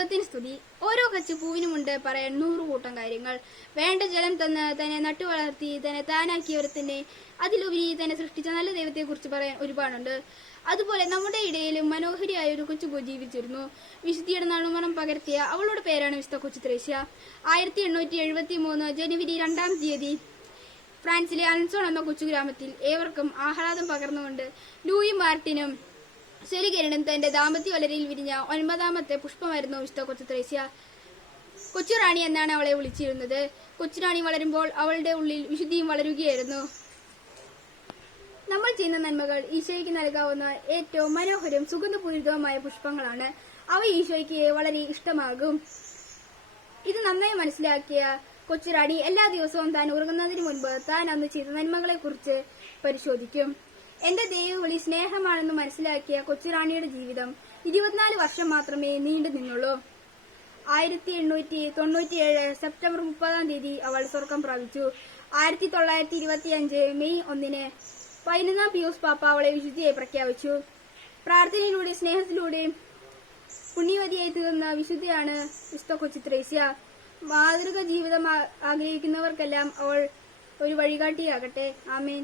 ദൈവത്തിന് സ്തുതി. ഓരോ കച്ചു പൂവിനുമുണ്ട് പറയാൻ 100 കൂട്ടം കാര്യങ്ങൾ. വേണ്ട ജലം തന്ന് തന്നെ നട്ടു വളർത്തി തന്നെ താനാക്കിയവരത്തിനെ അതിലുപരി തന്നെ സൃഷ്ടിച്ച നല്ല ദൈവത്തെക്കുറിച്ച് പറയാൻ ഒരുപാടുണ്ട്. അതുപോലെ നമ്മുടെ ഇടയിലും മനോഹരിയായ ഒരു കൊച്ചു ജീവിച്ചിരുന്നു. വിശുദ്ധിയുടെ നറുമണം പകർത്തിയ അവളുടെ പേരാണ് വിശുദ്ധ കൊച്ചു ത്രേസ്യ. 1873 ജനുവരി 2-ാം തീയതി ഫ്രാൻസിലെ അൽസോൺ എന്ന കൊച്ചു ഗ്രാമത്തിൽ ഏവർക്കും ആഹ്ലാദം പകർന്നുകൊണ്ട് ലൂയി മാർട്ടിനും സെലിഗരനും തന്റെ ദാമ്പത്യ വലരയിൽ വിരിഞ്ഞ 9ാമത്തെ പുഷ്പമായിരുന്നു വിശുദ്ധ കൊച്ചു ത്രേസ്യ. കൊച്ചുറാണി എന്നാണ് അവളെ വിളിച്ചിരുന്നത്. കൊച്ചുറാണി വളരുമ്പോൾ അവളുടെ ഉള്ളിൽ വിശുദ്ധിയും വളരുകയായിരുന്നു. നമ്മൾ ചെയ്യുന്ന നന്മകൾ ഈശോയ്ക്ക് നൽകാവുന്ന ഏറ്റവും മനോഹരവും സുഗന്ധപൂരിതവുമായ പുഷ്പങ്ങളാണ്. അവ ഈശോയ്ക്ക് വളരെ ഇഷ്ടമാകും. ഇത് നന്നായി മനസ്സിലാക്കിയ കൊച്ചുറാണി എല്ലാ ദിവസവും താൻ ഉറങ്ങുന്നതിന് മുൻപ് താൻ അന്ന് ചെയ്ത നന്മകളെ കുറിച്ച് പരിശോധിക്കും. എന്റെ ദൈവവിളി സ്നേഹമാണെന്ന് മനസ്സിലാക്കിയ കൊച്ചുറാണിയുടെ ജീവിതം 24 വർഷം മാത്രമേ നീണ്ടു നിന്നുള്ളൂ. 1897 സെപ്റ്റംബർ 30-ാം തീയതി അവൾ സ്വർഗം പ്രാപിച്ചു. 1925 മെയ് 1-ന് 11-ാം പിയൂസ് പാപ്പ അവളെ വിശുദ്ധിയായി പ്രഖ്യാപിച്ചു. പ്രാർത്ഥനയിലൂടെ സ്നേഹത്തിലൂടെയും പുണ്യവതിയായി തീർന്ന വിശുദ്ധയാണ് വിശുദ്ധ കൊച്ചു ത്രേസ്യ. മാതൃക ജീവിതം ആഗ്രഹിക്കുന്നവർക്കെല്ലാം അവൾ ഒരു വഴികാട്ടിയാകട്ടെ. ആമേൻ.